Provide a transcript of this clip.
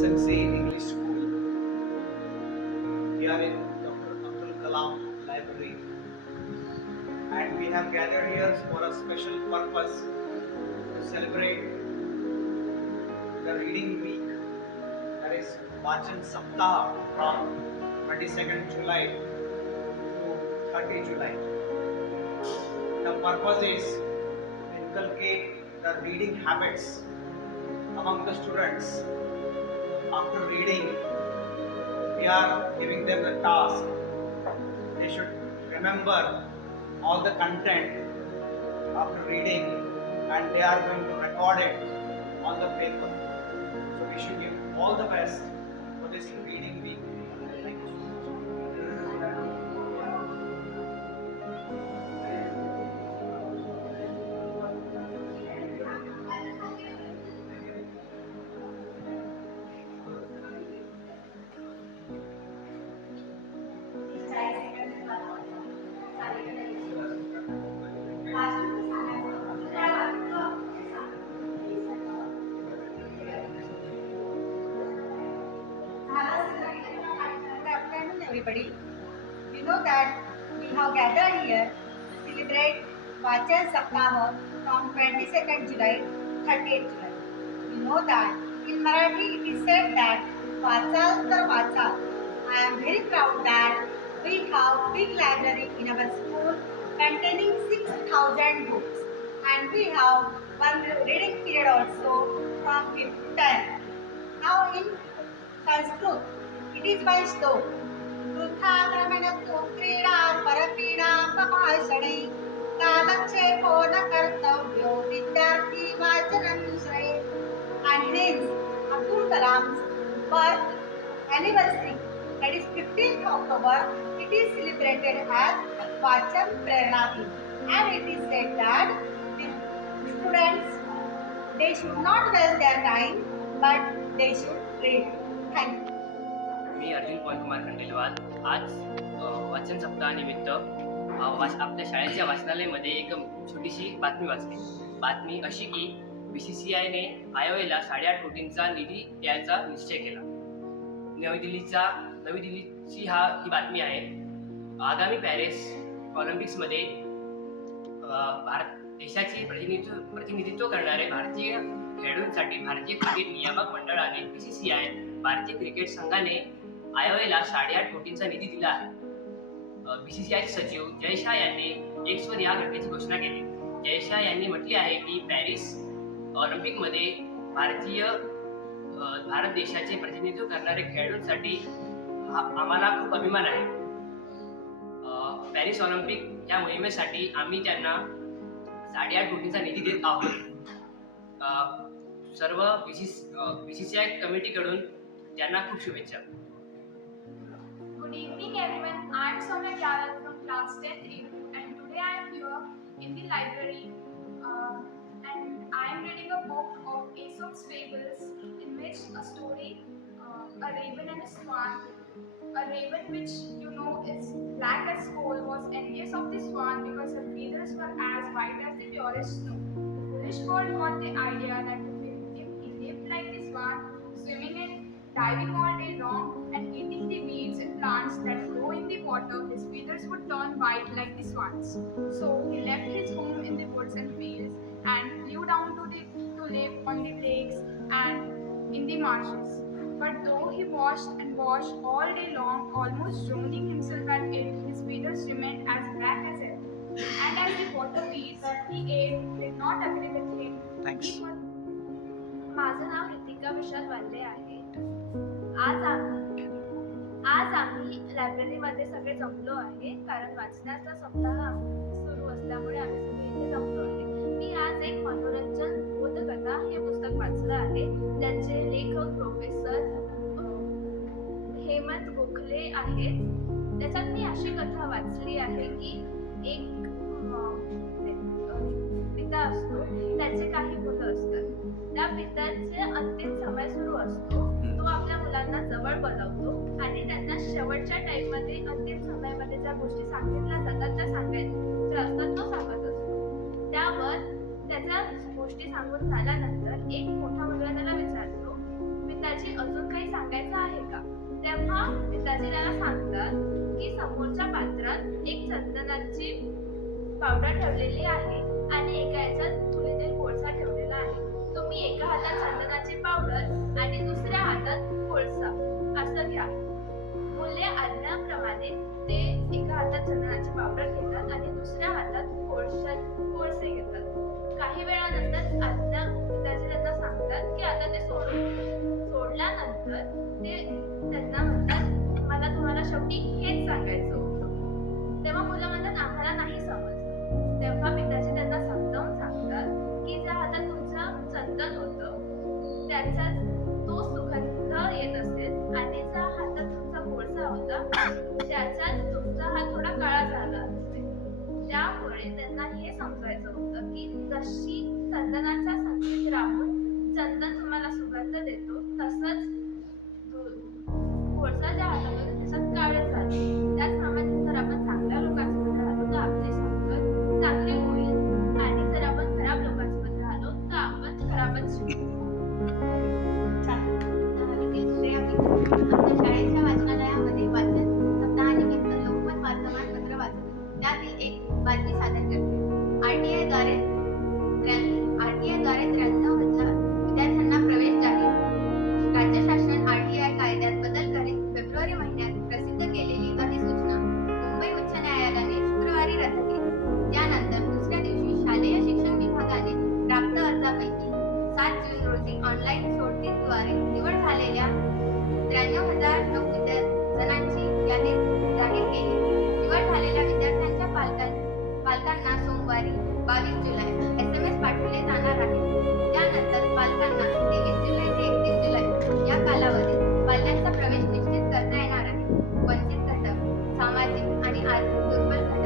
SMC English School. We are in Dr. Abdul Kalam Library, and we have gathered here for a special purpose to celebrate the reading week, that is Vachan Saptah from 22nd July to 30 July. The purpose is to inculcate the reading habits among the students. After reading, we are giving them the task. They should remember all the content after reading, and they are going to record it on the paper. So we should give all the best for this reading week. Thank you so much. Good afternoon, everybody. You know that we have gathered here to celebrate Vachan Saptah from 22nd July to 30th July. You know that in Marathi it is said that Vachal tar Vachal. I am very proud that we have big library in our school containing 6,000 books, and we have one reading period also from 5th to 10th. Now in Sanskrit, it is by श्लोक वृथा भ्रमणतो क्रीडा परपीडा पपाषणे कालक्षेपो न कर्तव्यो विद्यार्थी वाचनविषये. And hence Abdul Kalam's birth anniversary, that is 15th October, it It is celebrated as Vachan Prerna Din, and it is said that the students, they should not waste their time, but they should read. Thank you. मी अर्जुन पवनकुमार खंडेलवाल. आज वाचन सप्ताहानिमित्त आपल्या शाळेच्या वाचनालयामध्ये एक छोटीशी बातमी वाचली. बातमी अशी की BCCIने आयओएला 8.5 कोटींचा निधी द्यायचा निश्चय केला. नवी दिल्लीची ही बातमी आहे. आगामी पॅरिस ऑलिम्पिक्समध्ये भारत देशाचे प्रतिनिधित्व करणारे भारतीय खेळाडूंसाठी भारतीय क्रिकेट नियामक मंडळाने BCCI भारतीय क्रिकेट संघाने आयओएला 8.5 कोटींचा निधी दिला आहे. BCCI सचिव जय शाह यांनी एक्सवर या घटनेची घोषणा केली. जय शाह यांनी म्हटले आहे की पॅरिस ऑलिम्पिकमध्ये भारत देशाचे प्रतिनिधित्व करणारे खेळाडूंसाठी आम्हाला खूप अभिमान आहे. पॅरिस ऑलिम्पिक या मोहिमेसाठी आम्ही त्यांना 8.5 कोटींचा निधी देत आहोत. सर्व BCCI कमिटीकडून त्यांना खूप शुभेच्छा. Good evening everyone, I am Soumya Gyalal from class 10th A and today I am here in the library and I am reading a book of Aesop's Fables in which a story, a raven and a swan. A raven, which you know is black as coal, was envious of the swan because her feathers were as white as the purest snow. The foolish bird got the idea that if he lived like the swan, swimming and diving all day long and eating the weeds and plants that grow in the water, his feathers would turn white like the swan's. So he left his home in the woods and fields and flew down to live on the lakes and in the marshes. But though he washed and washed all day long, almost drowning himself at it, his feathers remained as black as ever. And as the water weeds he ate did not agree with him. Thanks. माझं नाव रितिका विशाल वाल्ले आहे. आज आम्ही लायब्ररीमध्ये सगळे जमलो आहे कारण वाचनाचा सप्ताह सुरू असल्यामुळे आम्ही सगळे इथे जमलो आहे. मी आज एक मनोरंजन बोधकथा हे पुस्तक वाचलं आहे. त्याचे लेखक प्रोफेसर हेमंत गोखले आहेत. त्याच्यात मी अशी कथा वाचली आहे की एक पिता असतो, त्याचे काही मुलं असतात. त्या पित्याचे अंतिम समय सुरू असतो. तो आपल्या मुलांना जवळ बोलावतो आणि त्यांना शेवटच्या टाइममध्ये अंतिम समयामध्ये ज्या गोष्टी सांगितल्या जातात त्या सांगायच्या असतात तो सांगत असतो. त्यावर त्याच्या गोष्टी सांगून झाल्यानंतर एक मोठा मुलगा त्याला विचारतो, पिताजी अजून काही सांगायचं आहे का? तेव्हा पिताजी त्याला सांगतात की समोरच्या पात्रात एक चंदनाची पावडर ठेवलेली आहे आणि एका याच्यात चुलीतील कोळसा ठेवलेला आहे. तुम्ही एका हातात चंदनाची पावडर आणि दुसऱ्या हातात कोळसा असं घ्या. मुले आज्ञाप्रमाणे ते एका हातात चंदनाची पावडर घेतात आणि दुसऱ्या हातात कोळसे घेतात. काही वेळानंतर आज्ञा पिताजी त्यांना सांगतात की आता ते सोडल्यानंतर ते त्यांना म्हणतात मला तुम्हाला शेवटी हेच सांगायचं होतं. तेव्हा मुलं म्हणतात आम्हाला नाही समजलं. तेव्हा पिताजी त्यांना समजावून सांगतात की ज्या हातात तुमचं चंदन होतं त्याच्यात तो सुगंध येत असेल आणि ज्या हातात तुमचा कोळसा होता त्याच्यात तुमचा हात थोडा काळा झाला असेल. त्यामुळे त्यांना हे समजायचं होतं की जशी चंदनाच्या संगतीत राहून चंदन तुम्हाला सुगंध देतो तसंच कोळसा ज्या हातात होता त्याच्यात काळे झाले. त्याचप्रमाणे जर आपण चांगल्या लोकांसोबत राहिलो तर आपली संगत चांगली होईल आणि जर आपण खराब लोकांसोबत राहिलो तर आपण खराबच शिकू. आमच्या शाळेच्या वाचनालयामध्ये वाचन सप्ताहानिमित्त लोकमत वर्तमानपत्र वाचन त्यातील एक बातमी सादर करते. RTI द्वारे 93 विद्यार्थ्यांना प्रवेश जाहीर. राज्य शासन RTI कायद्यात बदल करीत फेब्रुवारी महिन्यात आणि आर्थिक दुर्बल